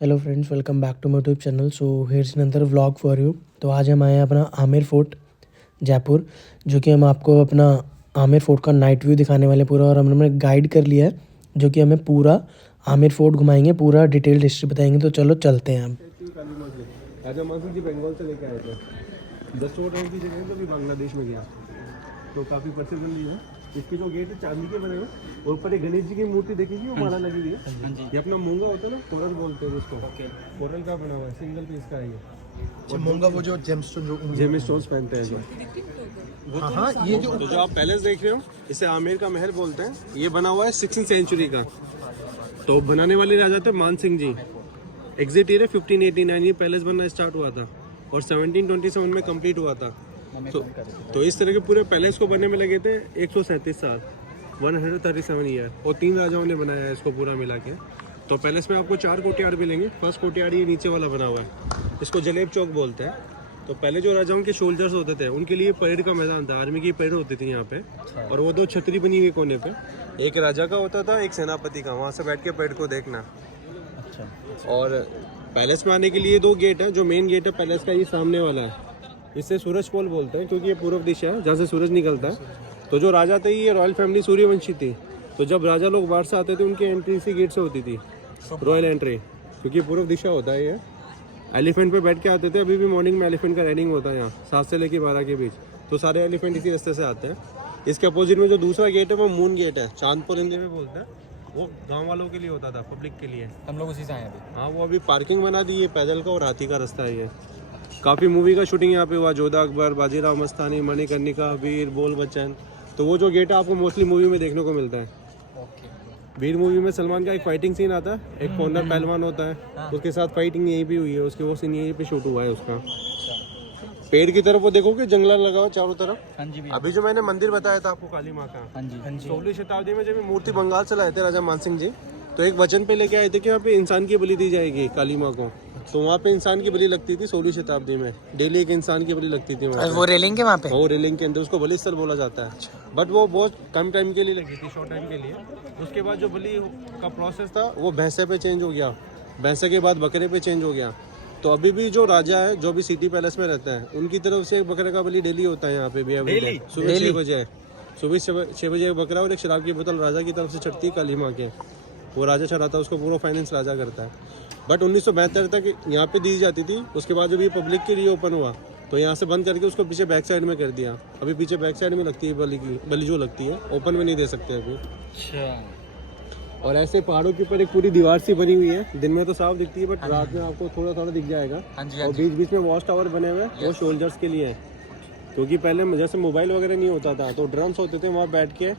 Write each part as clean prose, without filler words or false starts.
Hello friends, welcome back to my YouTube channel. So here's another vlog for you. तो आज हम आए हैं अपना आमेर फोर्ट जयपुर, जो कि हम आपको अपना आमेर फोर्ट का नाइट व्यू दिखाने वाले पूरा, और हमने गाइड कर लिया है जो कि हमें पूरा आमेर फोर्ट घुमाएंगे, पूरा डिटेल्ड हिस्ट्री बताएंगे। तो चलो चलते हैं हम। राजा मानसिंह जी बंगाल से लेके आए थे। 10 टाइम की जगह तो भी बांग्लादेश में गया, तो काफ़ी प्रसिद्ध मंदिर है। इसके जो गेट है चांदी के बने हुए, और ऊपर एक गणेश जी की मूर्ति देखेगी, वो माला लगी हुई है। ये अपना मूंगा होता है ना, कोरल बोलते हैं उसको। कोरल का बना हुआ है, सिंगल पीस का है ये। और मूंगा वो जो जेमस्टोन्स पहनते हैं जो। हाँ, ये जो तो जो आप पैलेस देख रहे हो, इसे आमेर का महल बोलते हैं। ये बना हुआ है 16वीं सेंचुरी का। तो बनाने वाले राजा थे मान सिंह जी। एग्जिट ईयर 1589 ये पैलेस बनना स्टार्ट हुआ था, और 1727 में कंप्लीट हुआ था। तो इस तरह के पूरे पैलेस को बनने में लगे थे 137 साल, 137 ईयर, और 3 राजाओं ने बनाया है इसको पूरा मिला के। तो पैलेस में आपको 4 कोर्टयार्ड मिलेंगे। फर्स्ट कोर्टयार्ड ये नीचे वाला बना हुआ है, इसको जलेब चौक बोलते हैं। तो पहले जो राजाओं के शोल्जर्स होते थे, उनके लिए परेड का मैदान था, आर्मी की परेड होती थी यहाँ पे। और वो 2 छतरी बनी हुई कोने पे, एक राजा का होता था, एक सेनापति का, वहाँ से बैठ के परेड को देखना। और पैलेस में आने के लिए 2 गेट हैं। जो मेन गेट है पैलेस का, ये सामने वाला है, इसे सूरज पोल बोलते हैं, क्योंकि ये पूर्व दिशा है जहाँ से सूरज निकलता है। तो जो राजा थे, ये रॉयल फैमिली सूर्यवंशी थी। तो जब राजा लोग बाहर से आते थे, उनकी एंट्री इसी गेट से होती थी, रॉयल एंट्री, क्योंकि पूर्व दिशा होता है ये। एलिफेंट पे बैठ के आते थे। अभी भी मॉर्निंग में एलिफेंट का राइडिंग होता है यहाँ 7 से लेकर 12 के बीच। तो सारे एलिफेंट इसी रास्ते से आते हैं। इसके अपोजिट में जो दूसरा गेट है, वो मून गेट है, चांदपुर हिंदी में बोलते हैं। वो गांव वालों के लिए होता था, पब्लिक के लिए। हम लोग उसी से आए अभी। हाँ, वो अभी पार्किंग बना दी है, पैदल का और हाथी का रास्ता है ये। काफ़ी मूवी का शूटिंग यहाँ पे हुआ, जोधा अकबर, बाजीराव मस्तानी, मणिकर्णिका, वीर, बोल बच्चन। तो वो जो गेट है आपको मोस्टली मूवी में देखने को मिलता है। वीर मूवी में सलमान का एक फाइटिंग सीन आता है, एक फॉर्नर पहलवान होता है, उसके साथ फाइटिंग यहीं भी हुई है, उसके वो सीन यहीं पे शूट हुआ है उसका। पेड़ की तरफ वो देखोगे, जंगला लगा हुआ चारों तरफ। हाँ जी भैया। अभी जो मैंने मंदिर बताया था आपको काली माँ का, हाँ जी 16वीं शताब्दी में जब ये मूर्ति बंगाल से लाए थे राजा मानसिंह जी, तो एक वचन पे लेके आए थे कि यहाँ पे इंसान की बलि दी जाएगी काली माँ को। तो वहाँ पे इंसान की बलि लगती थी 16वीं शताब्दी में, डेली एक इंसान की बलि लगती थी वहाँ पे। वो रेलिंग के वहाँ पे। वो रेलिंग के अंदर, उसको बलि स्थल बोला जाता है। बट वो बहुत कम टाइम के लिए लगी थी, शॉर्ट टाइम के लिए। उसके बाद जो बलि का प्रोसेस था, वो भैंसे पे चेंज हो गया, भैंसे के बाद बकरे पे चेंज हो गया। तो अभी भी जो राजा है, जो भी सिटी पैलेस में रहता है, उनकी तरफ से एक बकरे का बलि डेली होता है यहाँ पे भी। सुबह 6 बजे, सुबह 6 बजे एक बकरा और एक शराब की बोतल राजा की तरफ से चढ़ती है काली माँ के। वो राजा चढ़ाता है उसको, पूरा फाइनेंस राजा करता है। बट 1972 तक यहाँ पे दी जाती थी। उसके बाद जब ये पब्लिक के लिए ओपन हुआ, तो यहाँ से बंद करके उसको पीछे बैक साइड में कर दिया। अभी पीछे बैक साइड में लगती है बलि जो लगती है, ओपन में नहीं दे सकते अभी। और ऐसे पहाड़ों के ऊपर एक पूरी दीवार सी बनी हुई है। दिन में तो साफ दिखती है, बट रात में आपको थोड़ा थोड़ा दिख जाएगा। और बीच बीच में वॉच टावर बने हुए हैं, वो सोल्जर्स के लिए है। क्योंकि पहले जैसे मोबाइल वगैरह नहीं होता था, तो ड्रम्स होते थे, वहाँ बैठ के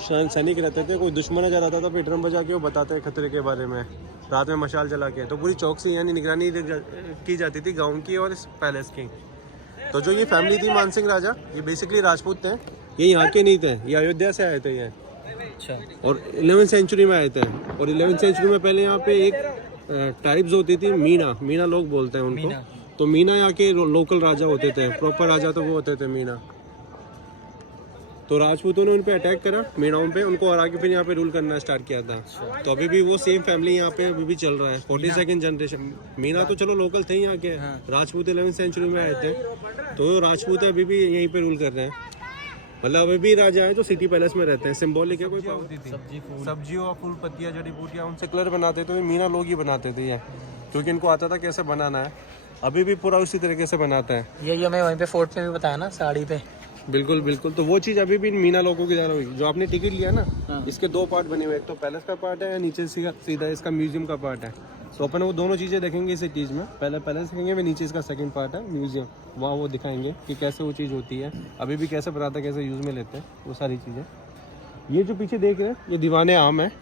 सैनिक रहते थे। कोई दुश्मन नजर आता था, फिर ड्रम बजा के वो बताते हैं खतरे के बारे में, रात में मशाल जला के। तो पूरी चौकसी यानी निगरानी की जाती थी गाँव की और इस पैलेस की। तो जो ये फैमिली थी मानसिंह राजा, ये बेसिकली राजपूत थे। ये यहाँ के नहीं थे, ये अयोध्या से आए थे ये। और 11वीं सेंचुरी में आए थे। और 11वीं सेंचुरी में पहले यहाँ पे एक ट्राइब्स होती थी, मीना लोग बोलते हैं उनको। तो मीना यहाँ के लोकल राजा होते थे, प्रॉपर राजा तो वो होते थे मीना। तो राजपूतों ने उन पे अटैक करा, मीनाओं पे, उनको हरा के फिर यहाँ पे रूल करना स्टार्ट किया था। तो अभी भी वो सेम फैमिली यहाँ पे अभी भी चल रहा है, 42nd जनरेशन। मीना तो चलो लोकल थे यहाँ के, राजपूत 11वीं सेंचुरी में आए थे। तो राजपूत अभी भी यहीं पे रूल कर रहे हैं। मतलब अभी भी राजा है जो सिटी पैलेस में रहते हैं। सिंबॉलिक है, कोई होती थी सब्जियों और फूल पत्तियाँ, जड़ी बूटियाँ, उनसे कलर बनाते थे। मीना लोग ही बनाते थे ये, क्योंकि इनको आता था कैसे बनाना है। अभी भी पूरा उसी तरीके से बनाता है। ये हमें वहीं पे फोर्ट पे भी बताया ना, साड़ी पे। बिल्कुल बिल्कुल। तो वो चीज़ अभी भी मीना लोगों की ज़्यादा हुई। जो आपने टिकट लिया ना, इसके 2 पार्ट बने हुए, एक तो पैलेस का पार्ट है, नीचे सीधा इसका म्यूजियम का पार्ट है। तो अपन वो दोनों चीज़ें देखेंगे इस चीज़ में। पहले पैलेस देखेंगे, फिर नीचे इसका सेकंड पार्ट है म्यूजियम, वहाँ वो दिखाएंगे कि कैसे वो चीज़ होती है, अभी भी कैसे बनाते हैं, कैसे यूज़ में लेते हैं, वो सारी चीज़ें। ये जो पीछे देख रहे हैं, ये दीवाने आम है।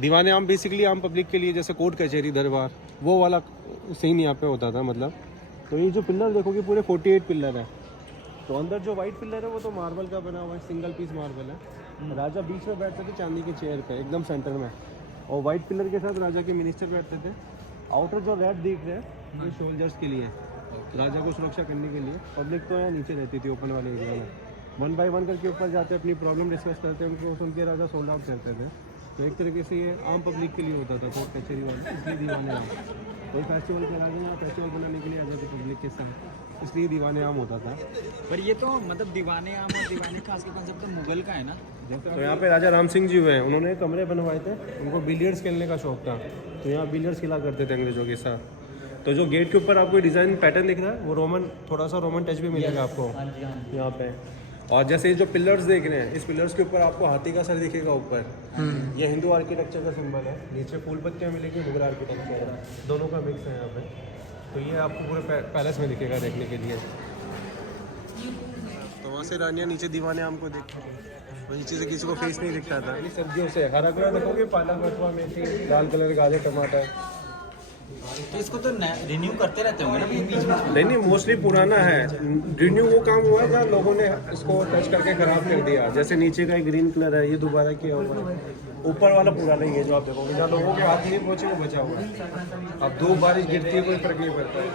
दीवाने आम बेसिकली आम पब्लिक के लिए, जैसे कोर्ट कचहरी दरबार, वो वाला सीन यहाँ पे होता था मतलब। तो ये जो पिलर देखोगे, पूरे 48 पिलर है। तो अंदर जो वाइट पिलर है, वो तो मार्बल का बना हुआ है, सिंगल पीस मार्बल है। राजा बीच में बैठते थे चांदी के चेयर पे, एकदम सेंटर में, और वाइट पिलर के साथ राजा के मिनिस्टर बैठते थे। आउटर जो रेड देख रहे हैं, ये सोल्जर्स के लिए, राजा को सुरक्षा करने के लिए। पब्लिक तो यहाँ नीचे रहती थी ओपन वाले एरिया में। 1 बाय 1 करके ऊपर जाते, अपनी प्रॉब्लम डिस्कस करते, उनको सुन के राजा सोल्ड आउट करते थे। तो एक तरीके से ये आम पब्लिक के लिए होता था कोर्ट कचहरी वाला, इसलिए दीवाने आम। कोई फेस्टिवल करा देना, फेस्टिवल बनाने के लिए आ जाते पब्लिक के साथ, इसलिए दीवाने आम होता था। पर ये तो मतलब दीवाने आम और दीवाने खास के कॉन्सेप्ट तो मुगल का है ना। तो यहाँ पे राजा राम सिंह जी हुए हैं, उन्होंने कमरे बनवाए थे, उनको बिलियर्ड्स खेलने का शौक था, तो यहाँ बिलियर्ड्स खेला करते थे अंग्रेजों के साथ। तो जो गेट के ऊपर आपको डिज़ाइन पैटर्न दिख रहा है वो रोमन, थोड़ा सा रोमन टच भी मिलेगा आपको यहाँ पे। और जैसे ये जो पिलर्स देख रहे हैं, इस पिलर्स के ऊपर आपको हाथी का सर दिखेगा ऊपर, ये हिंदू आर्किटेक्चर का सिंबल है। नीचे फूल पत्तियाँ मिलेंगी, मुगल आर्किटेक्चर है, दोनों का मिक्स है यहाँ पे। तो ये आपको पूरे पैलेस में दिखेगा देखने के लिए। तो वहाँ से रानियाँ नीचे दीवाने आम को देखती थी, तो नीचे से किसी को फेस नहीं दिखता था। सब्जियों से हरा कलर देखोगे, पालक, बथुआ, मेथी, लाल कलर गाजर, टमाटर। तो इसको तो रिन्यू करते रहते होंगे ना बीच में। नहीं, मोस्टली पुराना है। रिन्यू वो काम हुआ है जहाँ लोगों ने इसको टच करके खराब कर दिया। जैसे नीचे का ग्रीन कलर है, ये दोबारा किया हुआ है। ऊपर वाला पुराना ही है जो आप देखोगे, जहाँ लोगों के हाथ नहीं पहुँचे वो बचा हुआ है। अब 2 बारिश गिरती है कोई फर्क नहीं पड़ता है।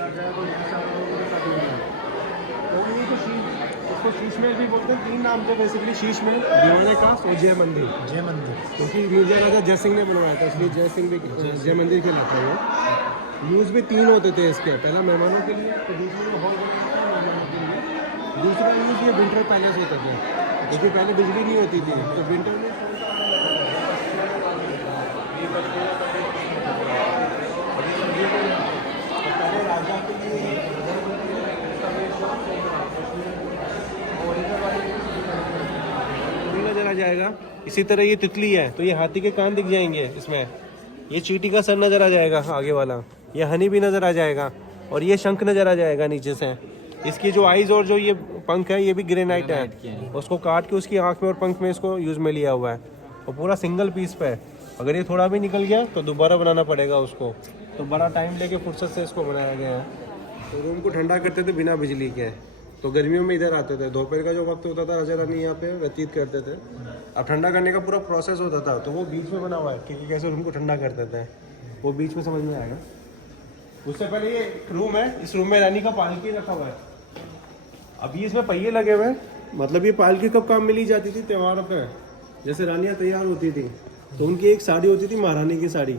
इसको शीश महल भी बोलते हैं, 3 नाम थे बेसिकली, शीश महल, दीवाने का और जय मंदिर। जय मंदिर। क्योंकि मीर्जा राजा जय सिंह ने बनवाया था, इसलिए जय सिंह भी जय मंदिर कहलाता है। यूज़ भी 3 होते थे इसके, पहला मेहमानों के लिए, तो दूसरे में हॉल बनाया था मेहमानों के लिए, दूसरा यूज़ ये विंटर पैलेस होता था, क्योंकि पहले बिजली नहीं होती थी, तो विंटर में पहले राजा के लिए नजर आ जाएगा। इसी तरह ये तितली है, तो ये हाथी के कान दिख जाएंगे इसमें, ये चींटी का सर नजर आ जाएगा आगे वाला, ये हनी भी नजर आ जाएगा, और ये शंख नजर आ जाएगा नीचे से। इसकी जो आइज और जो ये पंख है, ये भी ग्रेनाइट है, उसको काट के उसकी आंख में और पंख में इसको यूज में लिया हुआ है, और पूरा सिंगल पीस पे है। अगर ये थोड़ा भी निकल गया तो दोबारा बनाना पड़ेगा उसको, तो बड़ा टाइम लेके फुर्सत से इसको बनाया गया है। तो रूम को ठंडा करते थे बिना बिजली के, तो गर्मियों में इधर आते थे, दोपहर का जो वक्त होता था राजा रानी यहाँ पे व्यतीत करते थे। अब ठंडा करने का पूरा प्रोसेस होता था, तो वो बीच में बना हुआ है कि कैसे रूम को ठंडा करते थे, वो बीच में समझ में आएगा। उससे पहले ये रूम है, इस रूम में रानी का पालकी रखा हुआ है। अभी इसमें पहिए लगे हुए हैं, मतलब ये पालकी कब काम में ली जाती थी, त्योहारों पे, जैसे रानियाँ तैयार होती थी तो उनकी एक साड़ी होती थी, महारानी की साड़ी,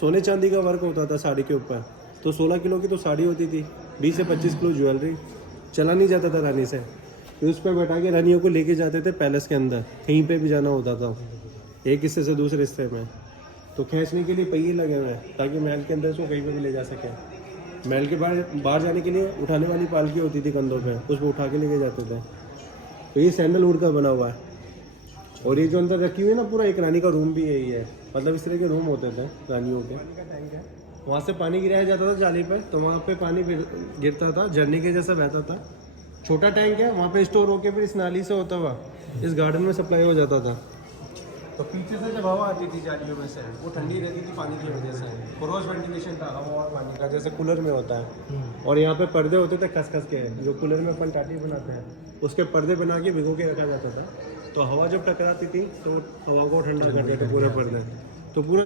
सोने चांदी का वर्क होता था साड़ी के ऊपर, तो 16 किलो की तो साड़ी होती थी, 20 से 25 किलो ज्वेलरी, चला नहीं जाता था रानी से, तो उस पर बैठा के रानियों को लेके जाते थे पैलेस के अंदर, कहीं पे भी जाना होता था, एक हिस्से से दूसरे हिस्से में। तो खींचने के लिए पहिए लगे हुए हैं ताकि महल के अंदर उसको कहीं पर भी ले जा सके। महल के बाहर जाने के लिए उठाने वाली पालकी होती थी कंधों पे, उसको उठा के लेके जाते थे। तो ये सैंडलवुड का बना हुआ है, और ये जो अंदर रखी हुई है ना, पूरा एक रानी का रूम भी यही है, मतलब इस तरह के रूम होते थे रानियों के। वहाँ से पानी गिराया जाता था जाली पर, तो वहाँ पे पानी गिरता था, झरने के जैसा बहता था, छोटा टैंक है, वहाँ पे स्टोर होके फिर इस नाली से होता हुआ इस गार्डन में सप्लाई हो जाता था। तो पीछे से जब हवा आती थी जालियों में से, वो ठंडी रहती थी पानी की वजह से, क्रॉस वेंटिलेशन था हवा और पानी का, जैसे कूलर में होता है। और यहाँ पे पर्दे होते थे खस के, जो कूलर में अपन टाटी बनाते हैं, उसके पर्दे बना के भिगो के रखा जाता था, तो हवा जब टकराती थी तो हवा को ठंडा करते थे पूरे पर्दे, तो पूरा